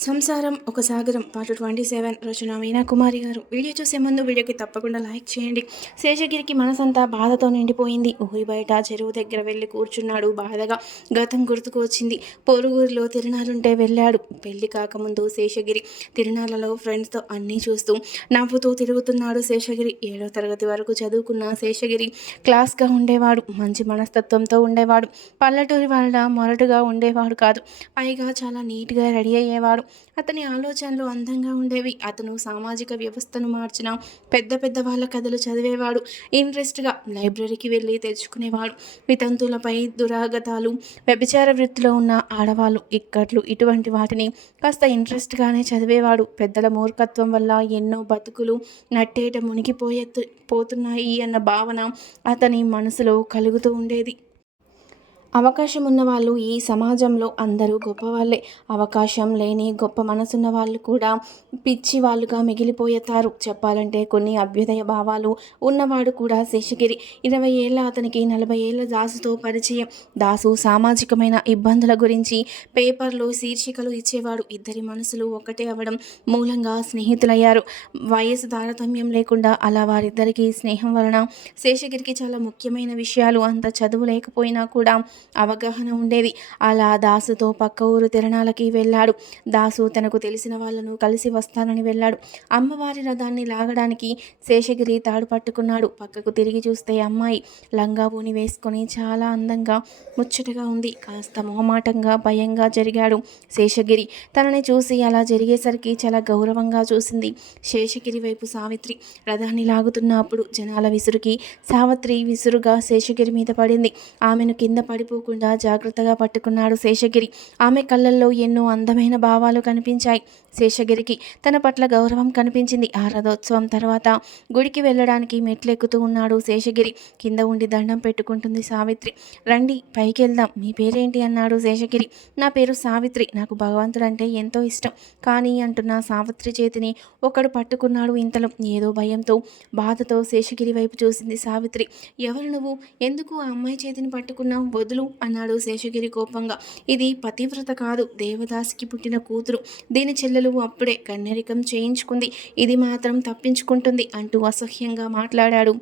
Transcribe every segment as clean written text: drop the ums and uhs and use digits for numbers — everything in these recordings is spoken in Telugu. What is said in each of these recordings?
సంసారం ఒక సాగరం పార్ట్ 27 రచన మీనా కుమారి గారు. వీడియో చూసే ముందు వీడియోకి తప్పకుండా లైక్ చేయండి. శేషగిరికి మనసంతా బాధతో నిండిపోయింది. ఊరి బయట చెరువు దగ్గర వెళ్ళి కూర్చున్నాడు. బాధగా గతం గుర్తుకు వచ్చింది. పొరుగురిలో తిరునాలుంటే వెళ్ళాడు. పెళ్లి కాకముందు శేషగిరి తిరునాళ్ళలో ఫ్రెండ్స్తో అన్నీ చూస్తూ నవ్వుతూ తిరుగుతున్నాడు. శేషగిరి 7వ తరగతి వరకు చదువుకున్న శేషగిరి క్లాస్గా ఉండేవాడు. మంచి మనస్తత్వంతో ఉండేవాడు. పల్లెటూరి వాళ్ళ మొరటుగా ఉండేవాడు కాదు. పైగా చాలా నీట్గా రెడీ అయ్యేవాడు. అతని ఆలోచనలు అందంగా ఉండేవి. అతను సామాజిక వ్యవస్థను మార్చిన పెద్ద పెద్ద వాళ్ళ కథలు చదివేవాడు. ఇంట్రెస్ట్గా లైబ్రరీకి వెళ్ళి తెచ్చుకునేవాడు. వితంతులపై దురాగతాలు, వ్యభిచార వృత్తిలో ఉన్న ఆడవాళ్ళు ఇక్కట్లు ఇటువంటి వాటిని కాస్త ఇంట్రెస్ట్గానే చదివేవాడు. పెద్దల మూర్ఖత్వం వల్ల ఎన్నో బతుకులు నట్టేట పోతున్నాయి అన్న భావన అతని మనసులో కలుగుతూ ఉండేది. అవకాశం ఉన్నవాళ్ళు ఈ సమాజంలో అందరూ గొప్పవాళ్ళే. అవకాశం లేని గొప్ప మనసున్న వాళ్ళు కూడా పిచ్చి వాళ్ళుగా మిగిలిపోతారు. చెప్పాలంటే కొన్ని అభ్యుదయ భావాలు ఉన్నవాడు కూడా శేషగిరి. 20 ఏళ్ళ అతనికి 40 ఏళ్ళ దాసుతో పరిచయం. దాసు సామాజికమైన ఇబ్బందుల గురించి పేపర్లో శీర్షికలు ఇచ్చేవాడు. ఇద్దరి మనసులు ఒకటే అవ్వడం మూలంగా స్నేహితులయ్యారు. వయసు తారతమ్యం లేకుండా అలా వారిద్దరికీ స్నేహం వలన శేషగిరికి చాలా ముఖ్యమైన విషయాలు, అంత చదువు లేకపోయినా కూడా అవగాహన ఉండేది. అలా దాసుతో పక్క ఊరు తిరణాలకి వెళ్ళాడు. దాసు తనకు తెలిసిన వాళ్ళను కలిసి వస్తానని వెళ్ళాడు. అమ్మవారి రథాన్ని లాగడానికి శేషగిరి తాడు పట్టుకున్నాడు. పక్కకు తిరిగి చూస్తే అమ్మాయి లంగా ఊని వేసుకొని చాలా అందంగా ముచ్చటగా ఉంది. కాస్త మొహమాటంగా భయంగా జరిగాడు శేషగిరి. తనని చూసి అలా జరిగేసరికి చాలా గౌరవంగా చూసింది. శేషగిరి వైపు సావిత్రి రథాన్ని లాగుతున్నప్పుడు జనాల విసురుకి సావిత్రి విసురుగా శేషగిరి మీద పడింది. ఆమెను కింద పడిపోకుండా జాగ్రత్తగా పట్టుకున్నాడు శేషగిరి. ఆమె కళ్ళల్లో ఎన్నో అందమైన భావాలు కనిపించాయి. శేషగిరికి తన పట్ల గౌరవం కనిపించింది. ఆ రథోత్సవం తర్వాత గుడికి వెళ్ళడానికి మెట్లెక్కుతూ ఉన్నాడు శేషగిరి. కింద ఉండి దండం పెట్టుకుంటుంది సావిత్రి. రండి పైకి వెళ్దాం, మీ పేరేంటి అన్నాడు శేషగిరి. నా పేరు సావిత్రి, నాకు భగవంతుడంటే ఎంతో ఇష్టం కానీ అంటున్న సావిత్రి చేతిని ఒకడు పట్టుకున్నాడు. ఇంతలో ఏదో భయంతో బాధతో శేషగిరి వైపు చూసింది సావిత్రి. ఎవరు నువ్వు? ఎందుకు ఆ అమ్మాయి చేతిని పట్టుకున్నావు? వదులు అన్నాడు శేషగిరి కోపంగా. ఇది పతివ్రత కాదు, దేవదాసికి పుట్టిన కూతురు. దీని చెల్లెలు అప్పుడే కన్యరికం చేయించుకుంది. ఇది మాత్రం తప్పించుకుంటుంది అంటూ అసహ్యంగా మాట్లాడాడు.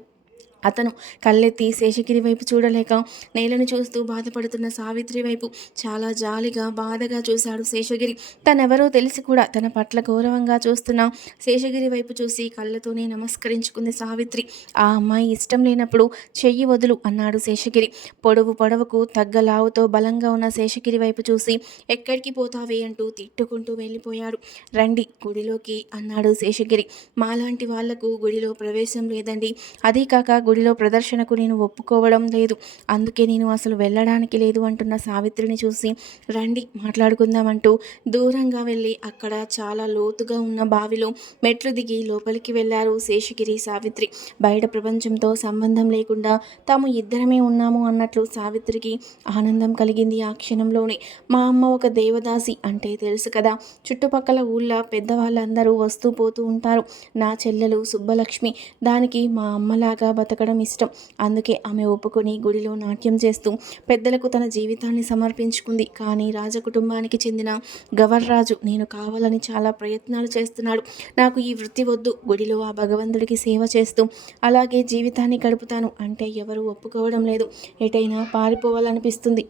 అతను కళ్ళెత్తి శేషగిరి వైపు చూడలేక నేలను చూస్తూ బాధపడుతున్న సావిత్రి వైపు చాలా జాలిగా బాధగా చూశాడు శేషగిరి. తనెవరో తెలిసి కూడా తన పట్ల గౌరవంగా చూస్తున్న శేషగిరి వైపు చూసి కళ్ళతోనే నమస్కరించుకుంది సావిత్రి. ఆ అమ్మాయి ఇష్టం లేనప్పుడు చెయ్యి వదులు అన్నాడు శేషగిరి. పొడవుకు తగ్గ లావుతో బలంగా ఉన్న శేషగిరి వైపు చూసి ఎక్కడికి పోతావే అంటూ తిట్టుకుంటూ వెళ్ళిపోయాడు. రండి గుడిలోకి అన్నాడు శేషగిరి. మాలాంటి వాళ్లకు గుడిలో ప్రవేశం లేదండి. అదీ కాక గుడిలో ప్రదర్శనకు నేను ఒప్పుకోవడం లేదు, అందుకే నేను అసలు వెళ్ళడానికి లేదు అంటున్న సావిత్రిని చూసి రండి మాట్లాడుకుందామంటూ దూరంగా వెళ్ళి అక్కడ చాలా లోతుగా ఉన్న బావిలో మెట్లు దిగి లోపలికి వెళ్ళారు శేషగిరి సావిత్రి. బయట ప్రపంచంతో సంబంధం లేకుండా తాము ఇద్దరమే ఉన్నాము అన్నట్లు సావిత్రికి ఆనందం కలిగింది ఆ క్షణంలోనే. మా అమ్మ ఒక దేవదాసి అంటే తెలుసు కదా, చుట్టుపక్కల ఊళ్ళ పెద్దవాళ్ళందరూ వస్తూ పోతూ ఉంటారు. నా చెల్లెలు సుబ్బలక్ష్మి, దానికి మా అమ్మలాగా బతకడం ఇష్టం. అందుకే ఆమె ఒప్పుకొని గుడిలో నాట్యం చేస్తూ పెద్దలకు తన జీవితాన్ని సమర్పించుకుంది. కానీ రాజకుటుంబానికి చెందిన గవర్రాజు నేను కావాలని చాలా ప్రయత్నాలు చేస్తున్నాడు. నాకు ఈ వృత్తి వద్దు, గుడిలో ఆ భగవంతుడికి సేవ చేస్తూ అలాగే జీవితాన్ని గడుపుతాను అంటే ఎవరు ఒప్పుకోవడం లేదు. ఎటైనా పారిపోవాలనిపిస్తుంది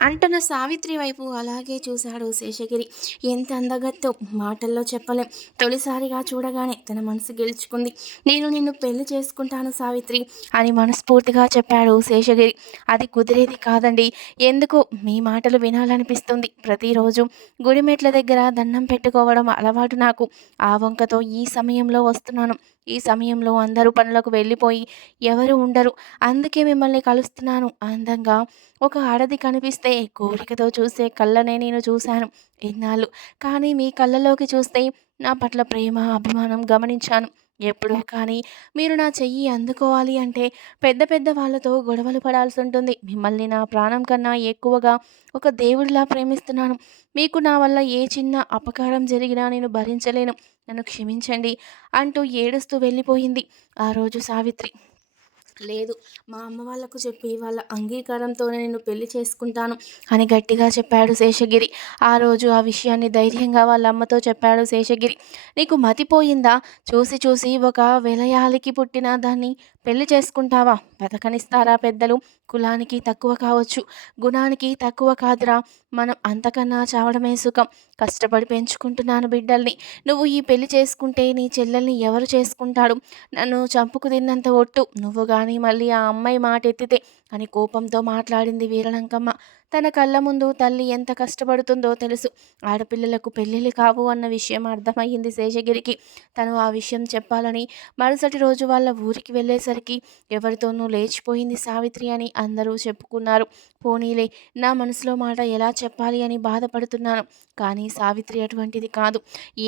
అంటున్న సావిత్రి వైపు అలాగే చూశాడు శేషగిరి. ఎంత అందగత్తో మాటల్లో చెప్పలేం. తొలిసారిగా చూడగానే తన మనసు గెలుచుకుంది. నేను నిన్ను పెళ్లి చేసుకుంటాను సావిత్రి అని మనస్ఫూర్తిగా చెప్పాడు శేషగిరి. అది కుదిరేది కాదండి, ఎందుకో మీ మాటలు వినాలనిపిస్తుంది. ప్రతిరోజు గుడిమెట్ల దగ్గర దండం పెట్టుకోవడం అలవాటు నాకు. ఆ వంకతో ఈ సమయంలో వస్తున్నాను. ఈ సమయంలో అందరూ పనులకు వెళ్ళిపోయి ఎవరు ఉండరు, అందుకే మిమ్మల్ని కలుస్తున్నాను. అందంగా ఒక ఆడది కనిపిస్తే కోరికతో చూసే కళ్ళనే నేను చూశాను ఇన్నాళ్ళు, కానీ మీ కళ్ళలోకి చూస్తే నా పట్ల ప్రేమ అభిమానం గమనించాను. ఎప్పుడూ కానీ మీరు నా చెయ్యి అందుకోవాలి అంటే పెద్ద పెద్ద వాళ్ళతో గొడవలు పడాల్సి ఉంటుంది. మిమ్మల్ని నా ప్రాణం కన్నా ఎక్కువగా ఒక దేవుడిలా ప్రేమిస్తున్నాను. మీకు నా వల్ల ఏ చిన్న అపకారం జరిగినా నేను భరించలేను, నన్ను క్షమించండి అంటూ ఏడుస్తూ వెళ్ళిపోయింది ఆ రోజు సావిత్రి. లేదు, మా అమ్మ వాళ్ళకు చెప్పి వాళ్ళ అంగీకారంతోనే నిన్ను పెళ్లి చేసుకుంటాను అని గట్టిగా చెప్పాడు శేషగిరి. ఆ రోజు ఆ విషయాన్ని ధైర్యంగా వాళ్ళ అమ్మతో చెప్పాడు శేషగిరి. నీకు మతిపోయిందా? చూసి చూసి ఒక వెలయాలికి పుట్టిన దాన్ని పెళ్లి చేసుకుంటావా? బతకనిస్తారా పెద్దలు? కులానికి తక్కువ కావచ్చు, గుణానికి తక్కువ కాదురా. మనం అంతకన్నా చావడమే సుఖం. కష్టపడి పెంచుకుంటున్నాను బిడ్డల్ని. నువ్వు ఈ పెళ్లి చేసుకుంటే నీ చెల్లెల్ని ఎవరు చేసుకుంటాడు? నన్ను చంపుకు తిన్నంత ఒట్టు నువ్వు గాని మళ్ళీ ఆ అమ్మాయి మాట ఎత్తితే అని కోపంతో మాట్లాడింది వీరలంకమ్మ. తన కళ్ళ ముందు తల్లి ఎంత కష్టపడుతుందో తెలుసు. ఆడపిల్లలకు పెళ్ళిళ్ళు కావు అన్న విషయం అర్థమయ్యింది శేషగిరికి. తను ఆ విషయం చెప్పాలని మరుసటి రోజు వాళ్ళ ఊరికి వెళ్ళేసరికి ఎవరితోనూ లేచిపోయింది సావిత్రి అని అందరూ చెప్పుకున్నారు. పోనీలే, నా మనసులో మాట ఎలా చెప్పాలి అని బాధపడుతున్నాను. కానీ సావిత్రి అటువంటిది కాదు.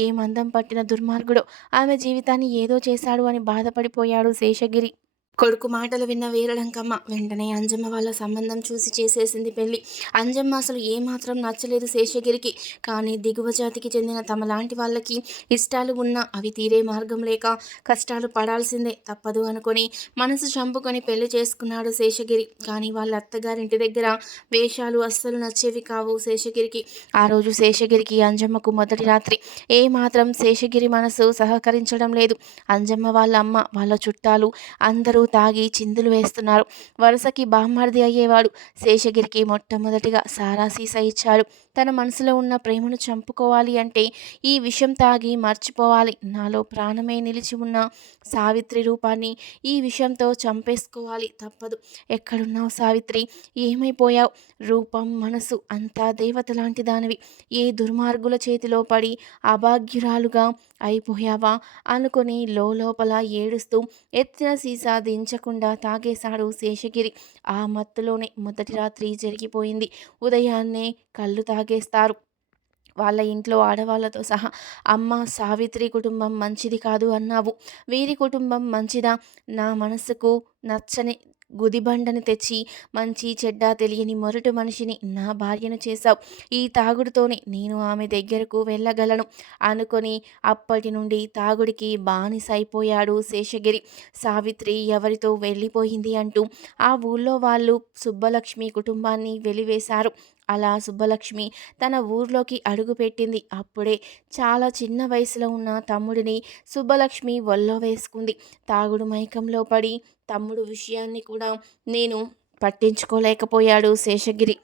ఏ మందం పట్టిన దుర్మార్గుడో ఆమె జీవితాన్ని ఏదో చేశాడు అని బాధపడిపోయాడు శేషగిరి. కొడుకు మాటలు విన్న వీరలంకమ్మ వెంటనే అంజమ్మ వాళ్ళ సంబంధం చూసి చేసేసింది పెళ్లి. అంజమ్మ అసలు ఏమాత్రం నచ్చలేదు శేషగిరికి. కానీ దిగువ జాతికి చెందిన తమలాంటి వాళ్ళకి ఇష్టాలు ఉన్నా అవి తీరే మార్గం లేక కష్టాలు పడాల్సిందే తప్పదు అనుకొని మనసు చంపుకొని పెళ్లి చేసుకున్నాడు శేషగిరి. కానీ వాళ్ళ అత్తగారింటి దగ్గర వేషాలు అస్సలు నచ్చేవి కావు శేషగిరికి. ఆ రోజు శేషగిరికి అంజమ్మకు మొదటి రాత్రి. ఏమాత్రం శేషగిరి మనసు సహకరించడం లేదు. అంజమ్మ వాళ్ళ అమ్మ, వాళ్ళ చుట్టాలు అందరూ తాగి చిందులు వేస్తున్నారు. వరుసకి బామ్మర్ది అయ్యేవాడు. శేషగిరికి మొట్టమొదటిగా సారా సీసా ఇచ్చాడు. తన మనసులో ఉన్న ప్రేమను చంపుకోవాలి అంటే ఈ విషయం తాగి మర్చిపోవాలి. నాలో ప్రాణమే నిలిచి ఉన్న సావిత్రి రూపాన్ని ఈ విషయంతో చంపేసుకోవాలి, తప్పదు. ఎక్కడున్నావు సావిత్రి? ఏమైపోయావు? రూపం, మనసు అంతా దేవత లాంటి దానివి. ఏ దుర్మార్గుల చేతిలో పడి అభాగ్యురాలుగా అయిపోయావా అనుకొని లోపల ఏడుస్తూ ఎత్తిన సీసా దించకుండా తాగేశాడు శేషగిరి. ఆ మత్తులోనే మొదటి రాత్రి జరిగిపోయింది. ఉదయాన్నే కళ్ళు తాగేస్తారు వాళ్ళ ఇంట్లో ఆడవాళ్ళతో సహా. అమ్మ, సావిత్రి కుటుంబం మంచిది కాదు అన్నావు. వీరి కుటుంబం మంచిదా? నా మనసుకు నచ్చని గుదిబండని తెచ్చి మంచి చెడ్డ తెలియని మొరటు మనిషిని నా భార్యను చేశావు. ఈ తాగుడుతోనే నేను ఆమె దగ్గరకు వెళ్ళగలను అనుకొని అప్పటి నుండి తాగుడికి బానిసైపోయాడు శేషగిరి. సావిత్రి ఎవరితో వెళ్ళిపోయింది అంటూ ఆ ఊళ్ళో వాళ్ళు సుబ్బలక్ష్మి కుటుంబాన్ని వెలివేశారు. అలా సుబ్బలక్ష్మి తన ఊర్లోకి అడుగుపెట్టింది. అప్పుడే చాలా చిన్న వయసులో ఉన్న తమ్ముడిని సుబ్బలక్ష్మి ఒళ్ళో వేసుకుంది. తాగుడు మైకంలో పడి తమ్ముడు విషయాన్ని కూడా నేను పట్టించుకోలేకపోయాడు శేషగిరి.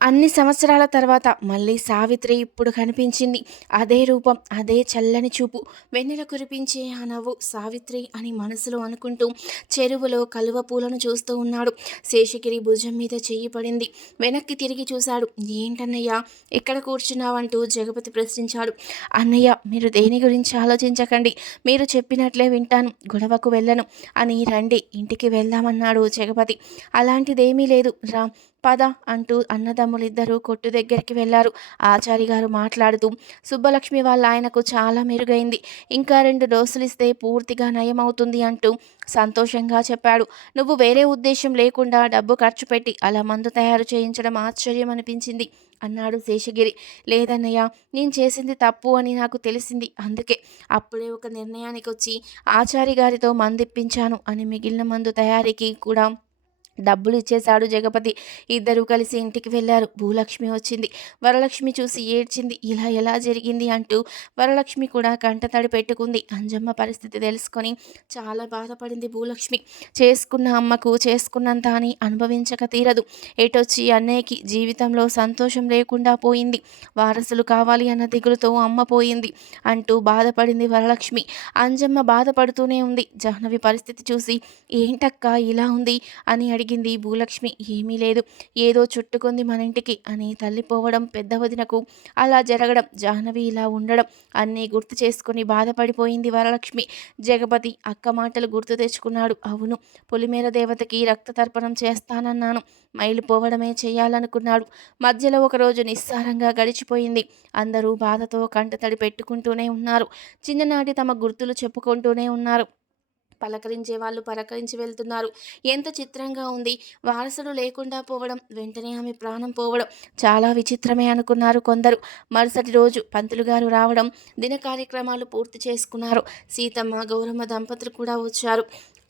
అన్ని సంవత్సరాల తర్వాత మళ్ళీ సావిత్రి ఇప్పుడు కనిపించింది. అదే రూపం, అదే చల్లని చూపు, వెన్నెల కురిపించే ఆ నవ్వు. సావిత్రి అని మనసులో అనుకుంటూ చెరువులో కలువ పూలను చూస్తూ ఉన్నాడు. శేషగిరి భుజం మీద చెయ్యి పడింది. వెనక్కి తిరిగి చూశాడు. ఏంటన్నయ్య ఇక్కడ కూర్చున్నావంటూ జగపతి ప్రశ్నించాడు. అన్నయ్య, మీరు దేని గురించి ఆలోచించకండి, మీరు చెప్పినట్లే వింటాను, గొడవకు వెళ్ళను అని రండి ఇంటికి వెళ్దామన్నాడు జగపతి. అలాంటిదేమీ లేదు, రా పద అంటూ అన్నదమ్ములిద్దరూ కొట్టు దగ్గరికి వెళ్లారు. ఆచారి గారు మాట్లాడుతూ సుబ్బలక్ష్మి వాళ్ళ ఆయనకు చాలా మెరుగైంది, ఇంకా 2 డోసులు ఇస్తే పూర్తిగా నయమవుతుంది అంటూ సంతోషంగా చెప్పాడు. నువ్వు వేరే ఉద్దేశం లేకుండా డబ్బు ఖర్చు పెట్టి అలా మందు తయారు చేయించడం ఆశ్చర్యం అనిపించింది అన్నాడు శేషగిరి. లేదన్నయ్య, నేను చేసింది తప్పు అని నాకు తెలిసింది, అందుకే అప్పుడే ఒక నిర్ణయానికి వచ్చి ఆచారి గారితో మందిప్పించాను అని మిగిలిన మందు తయారీకి కూడా డబ్బులు ఇచ్చేశాడు జగపతి. ఇద్దరూ కలిసి ఇంటికి వెళ్ళారు. భూలక్ష్మి వచ్చింది. వరలక్ష్మి చూసి ఏడ్చింది. ఇలా ఎలా జరిగింది అంటూ వరలక్ష్మి కూడా కంటతడి పెట్టుకుంది. అంజమ్మ పరిస్థితి తెలుసుకొని చాలా బాధపడింది భూలక్ష్మి. చేసుకున్న అమ్మకు చేసుకున్నంత అని అనుభవించక తీరదు. ఎటొచ్చి అన్నయ్యకి జీవితంలో సంతోషం లేకుండా పోయింది. వారసులు కావాలి అన్న దిగులుతో అమ్మ పోయింది అంటూ బాధపడింది వరలక్ష్మి. అంజమ్మ బాధపడుతూనే ఉంది. జాహ్నవి పరిస్థితి చూసి ఏంటక్క ఇలా ఉంది అని అడిగింది భూలక్ష్మి. ఏమీ లేదు, ఏదో చుట్టుకుంది మన ఇంటికి అని తల్లిపోవడం, పెద్ద వదినకు అలా జరగడం, జాహ్నవి ఇలా ఉండడం అన్నీ గుర్తు చేసుకుని బాధపడిపోయింది వరలక్ష్మి. జగపతి అక్క మాటలు గుర్తు తెచ్చుకున్నాడు. అవును, పొలిమేర దేవతకి రక్త తర్పణం చేస్తానన్నాను, మైలుపోవడమే చేయాలనుకున్నాడు. మధ్యలో ఒకరోజు నిస్సారంగా గడిచిపోయింది. అందరూ బాధతో కంటతడి పెట్టుకుంటూనే ఉన్నారు. చిన్ననాటి తమ గుర్తులు చెప్పుకుంటూనే ఉన్నారు. పలకరించే వాళ్ళు పలకరించి వెళ్తున్నారు. ఎంత చిత్రంగా ఉంది. వారసుడు లేకుండా పోవడం, వెంటనే ఆమె ప్రాణం పోవడం చాలా విచిత్రమే అనుకున్నారు కొందరు. మరుసటి రోజు పంతులు గారు రావడం, దిన కార్యక్రమాలు పూర్తి చేసుకున్నారు. సీతమ్మ, గౌరమ్మ దంపతులు కూడా వచ్చారు.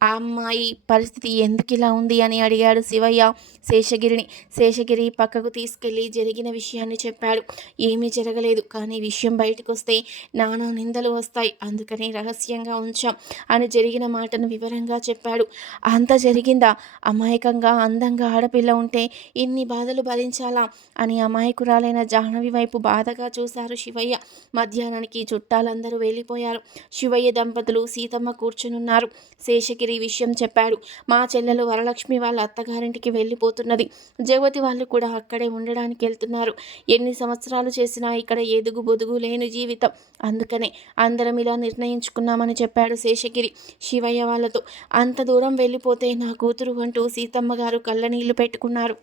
ఆ అమ్మాయి పరిస్థితి ఎందుకు ఇలా ఉంది అని అడిగాడు శివయ్య శేషగిరిని. శేషగిరి పక్కకు తీసుకెళ్ళి జరిగిన విషయాన్ని చెప్పాడు. ఏమీ జరగలేదు, కానీ విషయం బయటకు వస్తే నానా నిందలు వస్తాయి, అందుకని రహస్యంగా ఉంచాం అని జరిగిన మాటను వివరంగా చెప్పాడు. అంత జరిగిందా? అమాయకంగా అందంగా ఆడపిల్ల ఉంటే ఇన్ని బాధలు భరించాలా అని అమాయకురాలైన జాహ్నవి వైపు బాధగా చూశారు శివయ్య. మధ్యాహ్నానికి చుట్టాలందరూ వెళ్ళిపోయారు. శివయ్య దంపతులు సీతమ్మ కూర్చునున్నారు. శేషగిరి విషయం చెప్పాడు. మా చెల్లెలు వరలక్ష్మి వాళ్ళ అత్తగారింటికి వెళ్ళిపోతున్నది. జగవతి వాళ్ళు కూడా అక్కడే ఉండడానికి వెళ్తున్నారు. ఎన్ని సంవత్సరాలు చేసినా ఇక్కడ ఎదుగు బొదుగు లేని జీవితం, అందుకనే అందరం ఇలా నిర్ణయించుకున్నామని చెప్పాడు శేషగిరి శివయ్య వాళ్ళతో. అంత దూరం వెళ్ళిపోతే నా కూతురు అంటూ సీతమ్మ గారు కళ్ళనీళ్లు పెట్టుకున్నారు.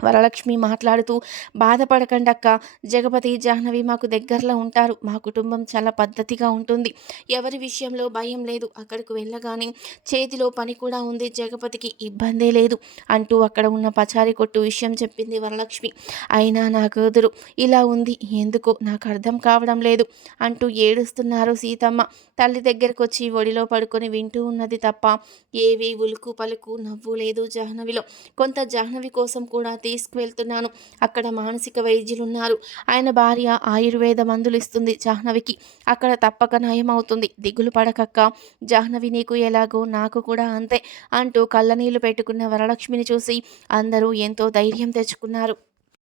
వరలక్ష్మి మాట్లాడుతూ, బాధపడకండి అక్క, జగపతి జాహ్నవి మాకు దగ్గరలో ఉంటారు. మా కుటుంబం చాలా పద్ధతిగా ఉంటుంది. ఎవరి విషయంలో భయం లేదు. అక్కడికి వెళ్ళగానే చేతిలో పని కూడా ఉంది. జగపతికి ఇబ్బందే లేదు అంటూ అక్కడ ఉన్న పచారీ కొట్టు విషయం చెప్పింది వరలక్ష్మి. అయినా నా కూతురు ఇలా ఉంది, ఎందుకో నాకు అర్థం కావడం లేదు అంటూ ఏడుస్తున్నారు సీతమ్మ. తల్లి దగ్గరకు వచ్చి ఒడిలో పడుకొని వింటూ ఉన్నది తప్ప ఏవీ ఉలుకు పలుకు నవ్వు లేదు జాహ్నవిలో. కొంత జాహ్నవి కోసం కూడా తీసుకువెళ్తున్నాను. అక్కడ మానసిక వైద్యులున్నారు. ఆయన భార్య ఆయుర్వేద మందులు ఇస్తుంది జాహ్నవికి. అక్కడ తప్పక నయం అవుతుంది. దిగులు పడకక్క, జాహ్నవి నీకు ఎలాగో నాకు కూడా అంతే అంటూ కళ్ళనీళ్లు పెట్టుకున్న వరలక్ష్మిని చూసి అందరూ ఎంతో ధైర్యం తెచ్చుకున్నారు.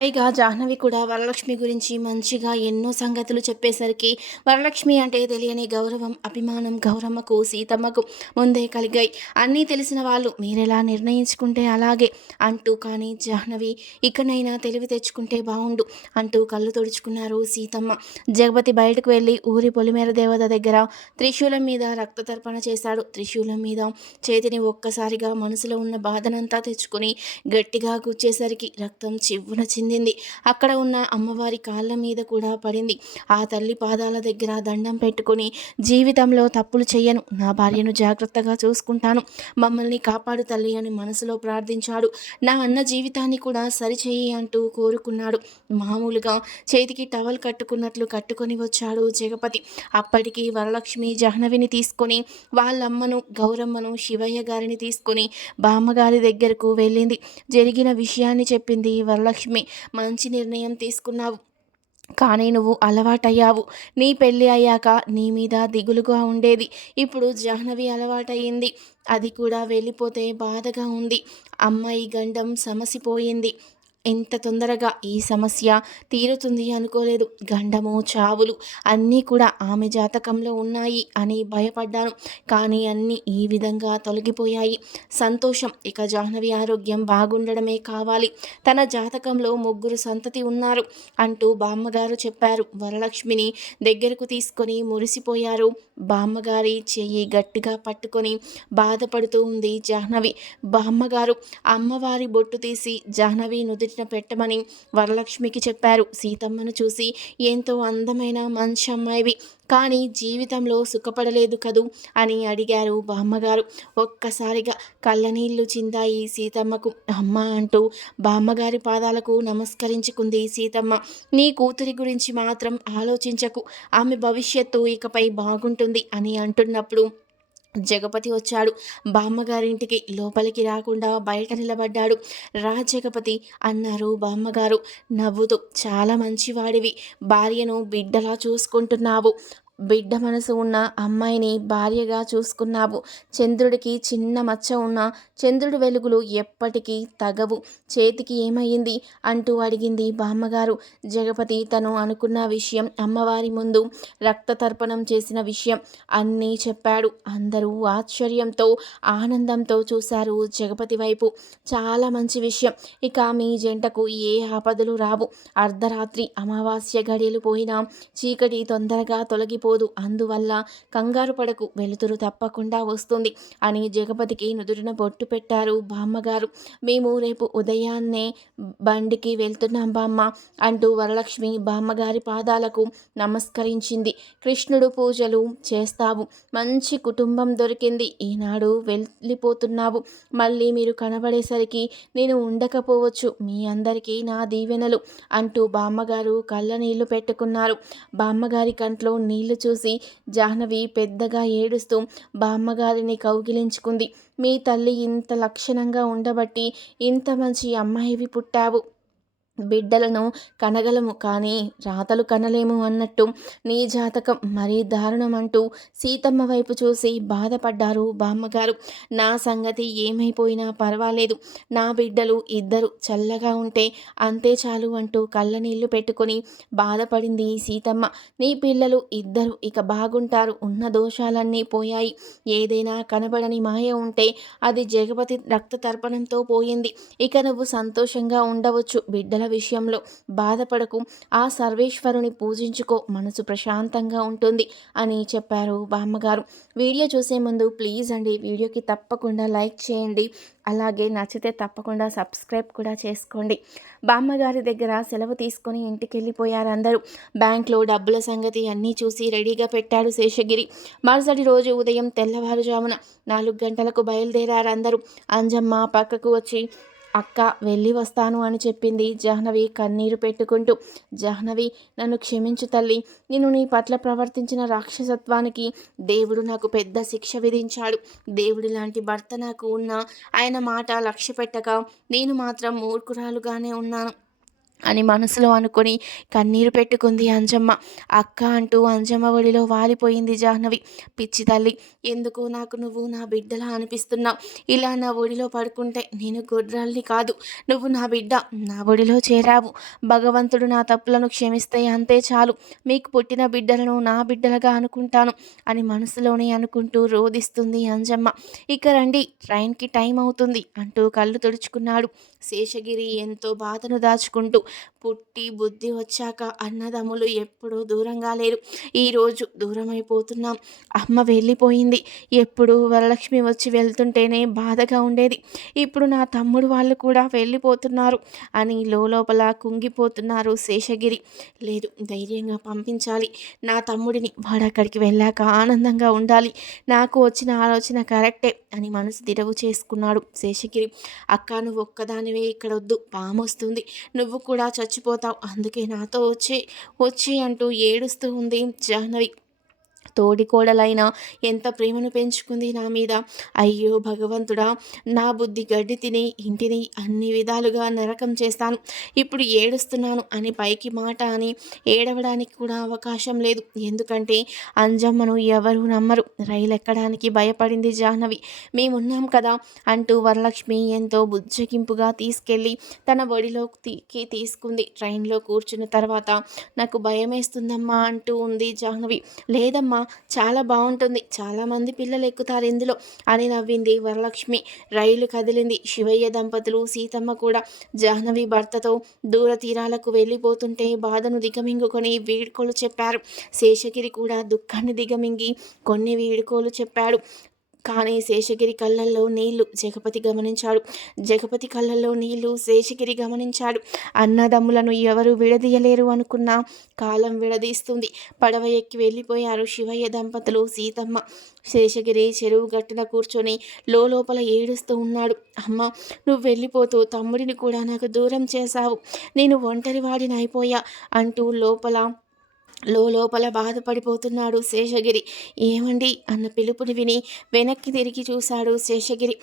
పైగా జాహ్నవి కూడా వరలక్ష్మి గురించి మంచిగా ఎన్నో సంగతులు చెప్పేసరికి వరలక్ష్మి అంటే తెలియని గౌరవం, అభిమానం గౌరమ్మకు సీతమ్మకు ముందే కలిగాయి. అన్నీ తెలిసిన వాళ్ళు మీరెలా నిర్ణయించుకుంటే అలాగే అంటూ, కానీ జాహ్నవి ఇకనైనా తెలివి తెచ్చుకుంటే బాగుండు అంటూ కళ్ళు తుడుచుకున్నారు సీతమ్మ. జగపతి బయటకు వెళ్ళి ఊరి పొలిమేర దేవత దగ్గర త్రిశూలం మీద రక్త తర్పణ చేశాడు. త్రిశూలం మీద చేతిని ఒక్కసారిగా మనసులో ఉన్న బాధనంతా తెచ్చుకొని గట్టిగా గుచ్చేసరికి రక్తం చివ్వున చింది. అక్కడ ఉన్న అమ్మవారి కాళ్ళ మీద కూడా పడింది. ఆ తల్లి పాదాల దగ్గర దండం పెట్టుకొని, జీవితంలో తప్పులు చెయ్యను, నా భార్యను జాగ్రత్తగా చూసుకుంటాను, మమ్మల్ని కాపాడు తల్లి అని మనసులో ప్రార్థించాడు. నా అన్న జీవితాన్ని కూడా సరిచేయి అంటూ కోరుకున్నాడు. మామూలుగా చేతికి టవల్ కట్టుకున్నట్లు కట్టుకొని వచ్చాడు జగపతి. అప్పటికి వరలక్ష్మి జాహ్నవిని తీసుకొని వాళ్ళమ్మను గౌరమ్మను శివయ్య గారిని తీసుకొని బామ్మగారి దగ్గరకు వెళ్ళింది. జరిగిన విషయాన్ని చెప్పింది వరలక్ష్మి. మంచి నిర్ణయం తీసుకున్నావు, కానీ నువ్వు అలవాటయ్యావు. నీ పెళ్ళి అయ్యాక నీ మీద దిగులుగా ఉండేది. ఇప్పుడు జాహ్నవి అలవాటయ్యింది. అది కూడా వెళ్ళిపోతే బాధగా ఉంది. అమ్మాయి గండం సమసిపోయింది. ఎంత తొందరగా ఈ సమస్య తీరుతుంది అనుకోలేదు. గండము చావులు అన్నీ కూడా ఆమె జాతకంలో ఉన్నాయి అని భయపడ్డాను, కానీ అన్నీ ఈ విధంగా తొలగిపోయాయి. సంతోషం. ఇక జాహ్నవి ఆరోగ్యం బాగుండడమే కావాలి. తన జాతకంలో 3 సంతతి ఉన్నారు అంటూ బామ్మగారు చెప్పారు. వరలక్ష్మిని దగ్గరకు తీసుకొని మురిసిపోయారు. బామ్మగారి చెయ్యి గట్టిగా పట్టుకొని బాధపడుతూ ఉంది జాహ్నవి. బామ్మగారు అమ్మవారి బొట్టు తీసి జాహ్నవి నుదుటిన పెట్టమని వరలక్ష్మికి చెప్పారు. సీతమ్మను చూసి ఎంతో అందమైన మంచి అమ్మాయివి, కానీ జీవితంలో సుఖపడలేదు కదూ అని అడిగారు బామ్మగారు. ఒక్కసారిగా కళ్ళనీళ్లు చిందాయి సీతమ్మకు. అమ్మ అంటూ బామ్మగారి పాదాలకు నమస్కరించుకుంది సీతమ్మ. నీ కూతురి గురించి మాత్రం ఆలోచించకు, ఆమె భవిష్యత్తు ఇకపై బాగుంటుంది అని అంటున్నప్పుడు జగపతి వచ్చాడు బామ్మగారింటికి. లోపలికి రాకుండా బయట నిలబడ్డాడు. రా జగపతి అన్నారు బామ్మగారు నవ్వుతూ. చాలా మంచివాడివి, భార్యను బిడ్డలా చూసుకుంటున్నావు. బిడ్డ మనసు ఉన్న అమ్మాయిని భార్యగా చూసుకున్నావు. చంద్రుడికి చిన్న మచ్చ ఉన్న చంద్రుడి వెలుగులు ఎప్పటికీ తగవు. చేతికి ఏమయ్యింది అంటూ అడిగింది బామ్మగారు. జగపతి తను అనుకున్న విషయం, అమ్మవారి ముందు రక్త తర్పణం చేసిన విషయం అన్నీ చెప్పాడు. అందరూ ఆశ్చర్యంతో ఆనందంతో చూశారు జగపతి వైపు. చాలా మంచి విషయం. ఇక మీ జంటకు ఏ ఆపదలు రావు. అర్ధరాత్రి అమావాస్య గడియలు పోయినా చీకటి తొందరగా తొలగిపోదు. అందువల్ల కంగారు పడకు, వెలుతురు తప్పకుండా వస్తుంది అని జగపతికి నుదుటిన బొట్టు పెట్టారు బామ్మగారు. మేము రేపు ఉదయాన్నే బండికి వెళ్తున్నాం బామ్మ అంటూ వరలక్ష్మి బామ్మగారి పాదాలకు నమస్కరించింది. కృష్ణుడు పూజలు చేస్తావు, మంచి కుటుంబం దొరికింది, ఈనాడు వెళ్ళిపోతున్నావు. మళ్ళీ మీరు కనబడేసరికి నేను ఉండకపోవచ్చు. మీ అందరికీ నా దీవెనలు అంటూ బామ్మగారు కళ్ళ నీళ్లు పెట్టుకున్నారు. బామ్మగారి కంట్లో నీళ్లు చూసి జాహ్నవి పెద్దగా ఏడుస్తూ బామ్మగారిని కౌగిలించుకుంది. మీ తల్లి ఇంత లక్షణంగా ఉండబట్టి ఇంత మంచి అమ్మాయివి పుట్టావు. బిడ్డలను కనగలము కానీ రాతలు కనలేము అన్నట్టు నీ జాతకం మరీ దారుణం అంటూ సీతమ్మ వైపు చూసి బాధపడ్డారు బామ్మగారు. నా సంగతి ఏమైపోయినా పర్వాలేదు, నా బిడ్డలు ఇద్దరు చల్లగా ఉంటే అంతే చాలు అంటూ కళ్ళనీళ్లు పెట్టుకొని బాధపడింది సీతమ్మ. నీ పిల్లలు ఇద్దరు ఇక బాగుంటారు, ఉన్న దోషాలన్నీ పోయాయి. ఏదైనా కనబడని మాయ ఉంటే అది జగపతి రక్త తర్పణంతో పోయింది. ఇక నువ్వు సంతోషంగా ఉండవచ్చు, బిడ్డల విషయంలో బాధపడకు, ఆ సర్వేశ్వరుని పూజించుకో, మనసు ప్రశాంతంగా ఉంటుంది అని చెప్పారు బామ్మగారు. వీడియో చూసే ముందు ప్లీజ్ అండి వీడియోకి తప్పకుండా లైక్ చేయండి, అలాగే నచ్చితే తప్పకుండా సబ్స్క్రైబ్ కూడా చేసుకోండి. బామ్మగారి దగ్గర సెలవు తీసుకొని ఇంటికి వెళ్ళిపోయారు అందరూ. బ్యాంక్లో డబ్బుల సంగతి అన్నీ చూసి రెడీగా పెట్టాడు శేషగిరి. మరుసటి రోజు ఉదయం తెల్లవారుజామున 4 గంటలకు బయలుదేరారు అందరూ. అంజమ్మ పక్కకు వచ్చి అక్క వెళ్ళి వస్తాను అని చెప్పింది జాహ్నవి కన్నీరు పెట్టుకుంటూ. జాహ్నవి, నన్ను క్షమించు తల్లి, నేను నీ పట్ల ప్రవర్తించిన రాక్షసత్వానికి దేవుడు నాకు పెద్ద శిక్ష విధించాడు. దేవుడి లాంటి భర్త నాకు ఉన్నా ఆయన మాట లక్ష్య పెట్టక నేను మాత్రం మూర్ఖురాలుగానే ఉన్నాను అని మనసులో అనుకొని కన్నీరు పెట్టుకుంది అంజమ్మ. అక్క అంటూ అంజమ్మ ఒడిలో వాలిపోయింది జాహ్నవి. పిచ్చి తల్లి, ఎందుకు నాకు నువ్వు నా బిడ్డలా అనిపిస్తున్నావు? ఇలా నా ఒడిలో పడుకుంటే నేను గొడ్రాల్ని కాదు, నువ్వు నా బిడ్డ, నా ఒడిలో చేరావు. భగవంతుడు నా తప్పులను క్షమిస్తే అంతే చాలు, మీకు పుట్టిన బిడ్డలను నా బిడ్డలుగా అనుకుంటాను అని మనసులోనే అనుకుంటూ రోదిస్తుంది అంజమ్మ. ఇక రండి, ట్రైన్కి టైం అవుతుంది అంటూ కళ్ళు తుడుచుకున్నాడు శేషగిరి ఎంతో బాధను దాచుకుంటూ. పుట్టి బుద్ధి వచ్చాక అన్నదమ్ములు ఎప్పుడూ దూరంగా లేరు, ఈరోజు దూరమైపోతున్నాం. అమ్మ వెళ్ళిపోయింది, ఎప్పుడు వరలక్ష్మి వచ్చి వెళ్తుంటేనే బాధగా ఉండేది, ఇప్పుడు నా తమ్ముడు వాళ్ళు కూడా వెళ్ళిపోతున్నారు అని లోపల కుంగిపోతున్నారు శేషగిరి. లేదు, ధైర్యంగా పంపించాలి నా తమ్ముడిని, వాడు అక్కడికి వెళ్ళాక ఆనందంగా ఉండాలి, నాకు వచ్చిన ఆలోచన కరెక్టే అని మనసు దిడవు చేసుకున్నాడు శేషగిరి. అక్క, నువ్వు ఒక్కదానివే ఇక్కడ వద్దు, పాము వస్తుంది, నువ్వు కూడా చచ్చిపోతావు, అందుకే నాతో వచ్చి అంటూ ఏడుస్తూ ఉంది జాహ్నవి. తోడికోడలైనా ఎంత ప్రేమను పెంచుకుంది నా మీద. అయ్యో భగవంతుడా, నా బుద్ధి గడ్డి తిని ఇంటిని అన్ని విధాలుగా నరకం చేస్తాను, ఇప్పుడు ఏడుస్తున్నాను అని పైకి మాట అని ఏడవడానికి కూడా అవకాశం లేదు, ఎందుకంటే అంజమ్మను ఎవరు నమ్మరు. రైలు ఎక్కడానికి భయపడింది జాహ్నవి. మేమున్నాం కదా అంటూ వరలక్ష్మి ఎంతో బుజ్జగింపుగా తీసుకెళ్ళి తన ఒడిలోకి తీసుకుంది. ట్రైన్లో కూర్చున్న తర్వాత నాకు భయమేస్తుందమ్మా అంటూ ఉంది జాహ్నవి. లేదమ్మా, చాలా బాగుంటుంది, చాలామంది పిల్లలు ఎక్కుతారు ఇందులో అని నవ్వింది వరలక్ష్మి. రైలు కదిలింది. శివయ్య దంపతులు సీతమ్మ కూడా జాహ్నవి భర్తతో దూర తీరాలకు వెళ్ళిపోతుంటే బాధను దిగమింగుకొని వీడ్కోలు చెప్పారు. శేషగిరి కూడా దుఃఖాన్ని దిగమింగి కొన్ని వీడ్కోలు చెప్పాడు. కానీ శేషగిరి కళ్ళల్లో నీళ్లు జగపతి గమనించాడు. జగపతి కళ్ళల్లో నీళ్లు శేషగిరి గమనించాడు. అన్నదమ్ములను ఎవరు విడదీయలేరు అనుకున్నా కాలం విడదీస్తుంది. పడవ ఎక్కి వెళ్ళిపోయారు శివయ్య దంపతులు సీతమ్మ. శేషగిరి చెరువు గట్టున కూర్చొని లోపల ఏడుస్తూ ఉన్నాడు. అమ్మ, నువ్వు వెళ్ళిపోతూ తమ్ముడిని కూడా నాకు దూరం చేశావు, నేను ఒంటరి వాడిని అయిపోయా అంటూ లోపల బాధపడిపోతున్నాడు శేషగిరి. ఏమండి అన్న పిలుపుని విని వెనక్కి తిరిగి చూశాడు శేషగిరి.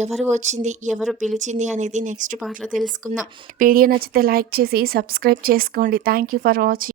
ఎవరు వచ్చింది, ఎవరు పిలిచింది అనేది నెక్స్ట్ పార్ట్లో తెలుసుకుందాం. వీడియో నచ్చితే లైక్ చేసి సబ్స్క్రైబ్ చేసుకోండి. Thank you for watching.